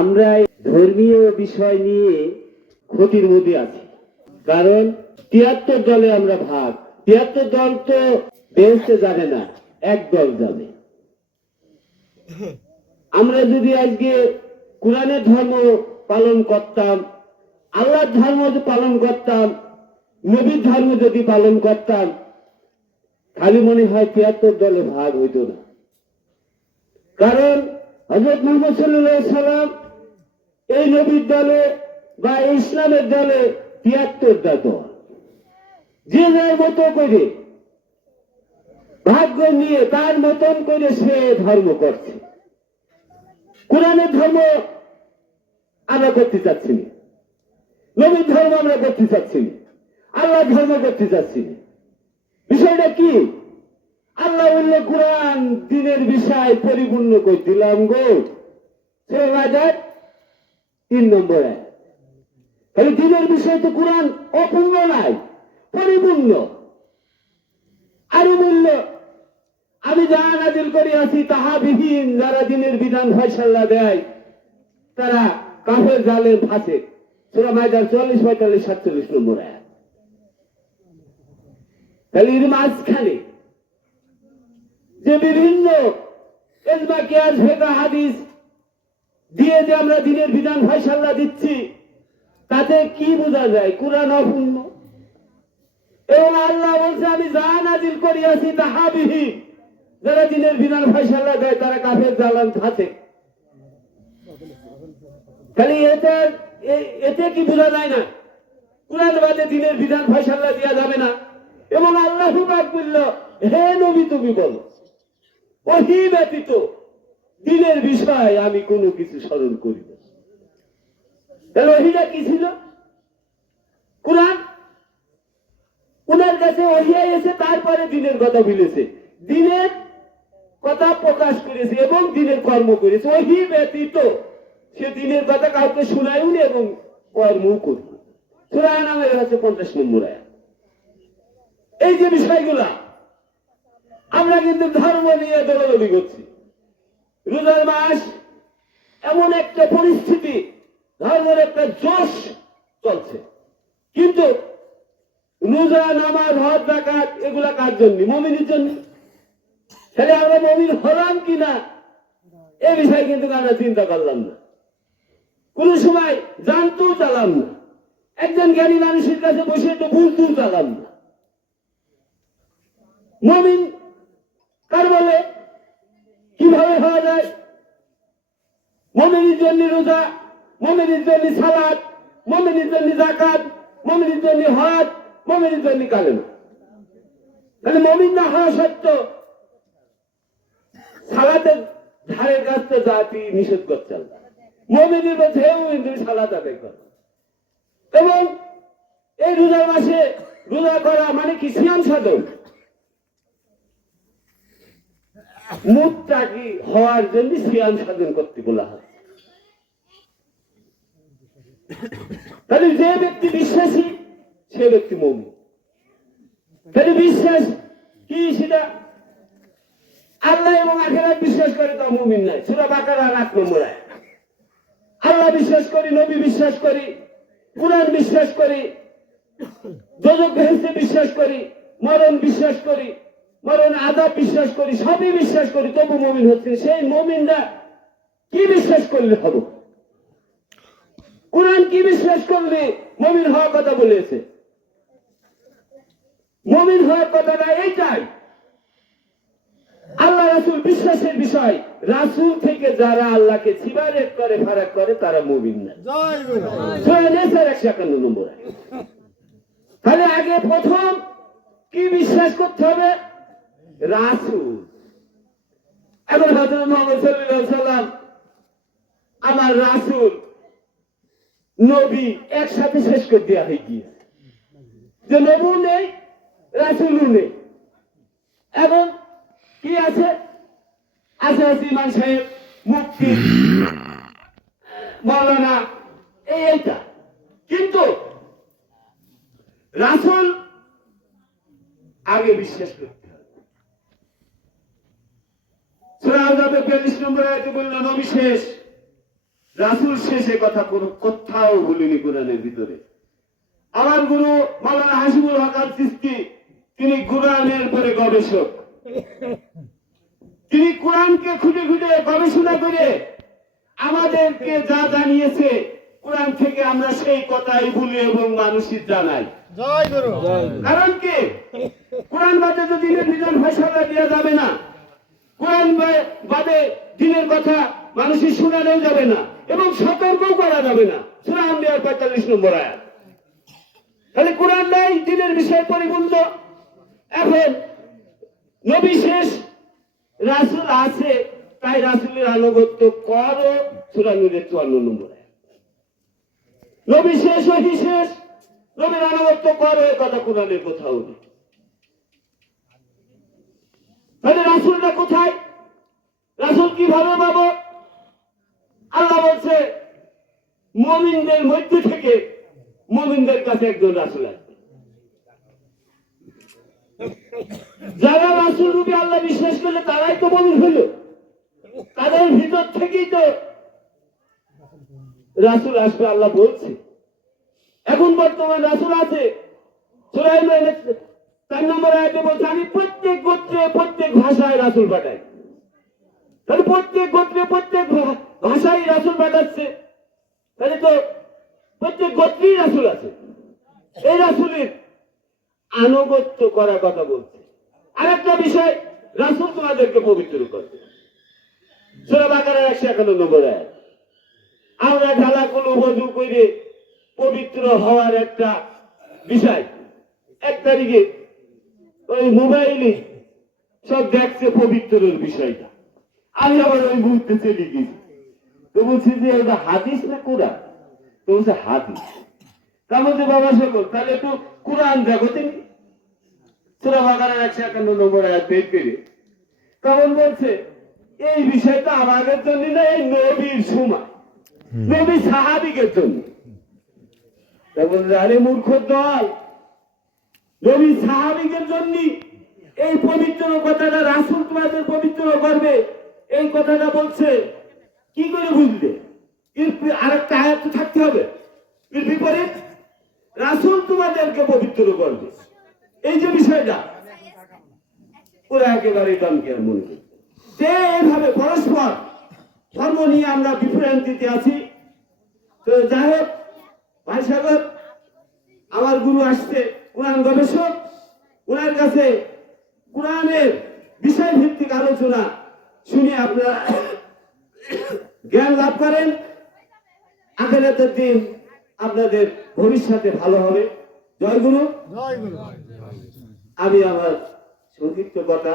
আমরা ধর্মীয় বিষয় নিয়ে ক্ষতির মধ্যে আছি, কারণ ৭৩ দলে আমরা ভাগ। ৭৩ দল তো বেহেশতে যাবে না, এক দল যাবে। আমরা যদি আজকে কোরআনের ধর্ম পালন করতাম, আল্লাহর ধর্ম পালন করতাম, নবীর ধর্ম যদি পালন করতাম, খালি মনে হয় ৭৩ দলে ভাগ হইত না। কারণ হযরত মুহাম্মদ সাল্লাল্লাহু আলাইহি সাল্লাম এই নবীর দলে বা ইসলামের দলে ৭৩টা দল, যে যার মতো করে ভাগ্য নিয়ে তার মতন করে সে ধর্ম করছে। কোরআনের ধর্ম আমরা করতে চাচ্ছি না, নবীর ধর্ম আমরা করতে চাচ্ছি না, আল্লাহর ধর্ম করতে চাচ্ছি না। বিষয়টা কি? আল্লাহ বললে কোরআন দিনের বিষয় পরিপূর্ণ করে দিলাম গো, ৩ নম্বর। তাহলে দিনের বিষয় তো কোরআন অপূর্ণ নাই, পরিপূর্ণ। আরো বলল, আমি যা নাজিল করিয়াছি তাহা বিহীন, যারা দিনের বিধান ফয়সালা দেয় তারা কাফের জালেম ফাসিক। সূরা মাইদার ৪৪, ৪৫, ৪৭ নম্বর আয়াত। তাহলে এর মাঝখানে যে বিভিন্ন ইজমা, কিয়াস, ফিকহ, হাদিস দিয়ে যে আমরা দিনের বিধান ফয়সালা দিচ্ছি, তাতে কি বোঝা যায়? কোরআন অপূর্ণ। এবং আল্লাহ বলছে, আমি যা নাজিল করিয়াছি তাহা বিহীন, যারা দিনের বিধান ফয়সালা দেয় তারা কাফের জালেম ফাসিক। খালি এতে কি বোঝা যায় না কোরআন বাদে দিনের বিধান ফয়সালা দেওয়া যাবে না? এবং আল্লাহ পাক বলল, হে নবী তুমি বলো, ওহী ব্যতীত দিনের বিষয় আমি কোনো কিছু স্মরণ করি না। তাহলে ওহীটা কি ছিল? কোরআন। ওনার কাছে ওহী এসে তারপরে দিনের কথা বলেছে, দিনের কথা প্রকাশ করেছে এবং দিনের কর্ম করেছে। ওহী ব্যতীত সে দিনের কথা কাউকে শোনায়ও না এবং কর্মও করবে। সূরা আনামের হচ্ছে ৫০ নম্বর আয়াত। এই যে বিষয়গুলা আমরা কিন্তু ধর্ম নিয়ে দৌড়াদৌড়ি করছি। রোজার মাস এমন একটা পরিস্থিতি, ধর্মের একটা জোশ চলছে, কিন্তু রোজা, নামাজ, হজ, যাকাত এগুলা কার জন্য? মুমিনের জন্য। তাহলে আমরা মুমিন হলাম কিনা এ বিষয়ে কিন্তু আমরা চিন্তা করলাম না, কোন সময় জানতেও চালাম না, একজন জ্ঞানী মানুষের কাছে বসে একটু বুঝতেও চালাম না। মুমিন কার বলে? কিভাবে হওয়া যায়? মুমিনের জন্য রোজা, মুমিনের জন্য সালাত, মুমিনের জন্য যাকাত, মুমিনের জন্য হজ, মুমিনের জন্য কালেমা। তাহলে মুমিন না হওয়া সত্ত্বেও সালাতের ধারে কাছে জাতি নিষেধ করছে। মুমিনের মধ্যে সালাত আদায় করে। এবং এই রোজার মাসে রোজা করা মানে কি? সিয়াম সাধন, মুত্তাকি হওয়ার জন্য সিয়াম সাধন করতে বলা হয়। তাহলে যে ব্যক্তি বিশ্বাসী সে ব্যক্তি মুমিন। তাহলে বিশ্বাস কি? সেটা আল্লাহ এবং আখিরাত বিশ্বাস করে তো মুমিন নাই। সূরা বাকারা ৮ নম্বর আয়াত। আল্লাহ বিশ্বাস করি, নবী বিশ্বাস করি, কুরআন বিশ্বাস করি, দোজখ বেহেশতে বিশ্বাস করি, মরণ বিশ্বাস করি, মরণ আযাব বিশ্বাস করি, সবই বিশ্বাস করি, তবু মুমিন হচ্ছে। সেই মুমিনরা কি বিশ্বাস করলে হবে? কুরআন কি বিশ্বাস করলে মুমিন হওয়ার কথা বলেছে? মুমিন হওয়ার কথাটা এইটাই। আল্লাহ রাসূল বিশ্বাসের বিষয়, রাসূল থেকে যারা আল্লাহকে সিবারেট করে, ফারাক করে, তারা মুমিন না। সূরা নিসার ১৫১ নম্বর। তাহলে আগে প্রথম কি বিশ্বাস করতে হবে? রাসূল। এখন হযরত মুহাম্মদ সাল্লাল্লাহু আলাইহি সাল্লাম আমার রাসূল, নবী একসাথে শেষ করে দেওয়া হয়ে গিয়েছে। যে নবী নেই, রাসূলও নেই। এখন কি আছে? আছে ইমাম সাহেব, মুফতি, মাওলানা, এইটা। কিন্তু রাসূল আগে বিশ্বাস করতে হবে। সূরা আহজাবের ৪২ নম্বর আয়াতে বলল, নবী শেষ, রাসূল শেষে কথা কোনো কোথাও বলিনি কোরআনের ভিতরে। আমার গুরু মাওলানা হাশিমুল হক আল চিশতি, তিনি কোরআনের পরে গবেষক। তিনি কোরআনকে খুঁজে খুঁজে গবেষণা করে আমাদেরকে যা জানিয়েছে কোরআন থেকে আমরা সেই কথাই বলি এবং মানুষের জানাই। জয় গুরু। কারণ কি, কোরআন বাদে তো দিনের বিধান ফয়সালা দেওয়া যাবে না, কোরআন বাদে দিনের কথা মানুষের শোনানো যাবে না এবং সতর্কও করা যাবে না। সূরা আম্বিয়ার ৪৫ নম্বর আয়াত। তাহলে কোরআন নাই, দিনের বিষয় পরিপূর্ণ। এখন নবী শেষ, রাসূল আছে, তাই রাসূলের আনুগত্য করো, সূরা নূরের ৫৪ নম্বর আয়াত। নবী শেষ, ওহী শেষ, নবীর আনুগত্য করো, এ কথা কোরআনের কোথাও নেই। তাহলে রাসূলটা কোথায়? রাসূল কিভাবে পাবো? আল্লাহ বলছে মুমিনদের মধ্য থেকে মুমিনদের কাছে একজন রাসূল আসবে। যারা রাসূল রূপে আল্লাহ বিশ্বাস করলে তারাই তো মুমিন হলো, তাদের ভিতর থেকেই তো রাসূল আসবে, আল্লাহ বলছে। এখন বর্তমান রাসূল আছে, সূরা ইমরানের ৪ নম্বর আয়াতে বলছে আমি প্রত্যেক গোত্রে প্রত্যেক ভাষায় রাসূল পাঠাই। তাহলে প্রত্যেক গোত্রে প্রত্যেক ভাষায় রাসূল পাঠাচ্ছে, তাহলে তো প্রত্যেক গোত্রেই রাসূল আছে। এই রাসূলের আনুগত্য করার কথা বলছে। আরেকটা বিষয়, রাসূল তোমাদেরকে পবিত্র করবে। সূরা বাকারার ১৫১ নম্বর আয়াত। আমরা ঢালাকুল ওযু করে পবিত্র হওয়ার একটা বিষয়। ১ তারিখে ওই মোবাইলে সব দেখছে পবিত্রের বিষয়টা, আমি আবার ওই মুহূর্তে চলে গেছি। তো বলছি যে এটা হাদিস না কোরআন? তো বলছে হাদিস। তার মধ্যে বাবা সকল তাহলে একটু কোরআন দেখো তুমি। সূরা বাকারার ১৫১ নম্বর আয়াত বের করে তখন বলছে এই বিষয়টা আমাদের জন্য না, এই নবীর সময়, নবী সাহাবীদের জন্য। তা বলছে আরে মূর্খ দল, নবী সাহাবীদের জন্য এই পবিত্র কথাটা, রাসূল তোমাদের পবিত্র করবে এই কথাটা বলছে। কি করে বুঝলে? আরেকটা আয়াত তো থাকতে হবে, এর বিপরীত রাসূল তোমাদেরকে পবিত্র করবে, এই যে বিষয়টা ওরা একেবারে কামকে মনে করে যে এইভাবে পরস্পর ধর্ম নিয়ে আমরা বিভ্রান্তিতে আছি। তো যাই হোক ভাই সাগর, আমার গুরু আসছে, কোরআন গবেষক, ওনার কাছে কোরআনের বিষয় ভিত্তিক আলোচনা শুনে আপনারা জ্ঞান লাভ করেন। আখিরাতের দিন আপনাদের ভবিষ্যতে ভালো হবে। জয় গুরু। জয় গুরু। আমি আমার সংক্ষিপ্ত কথা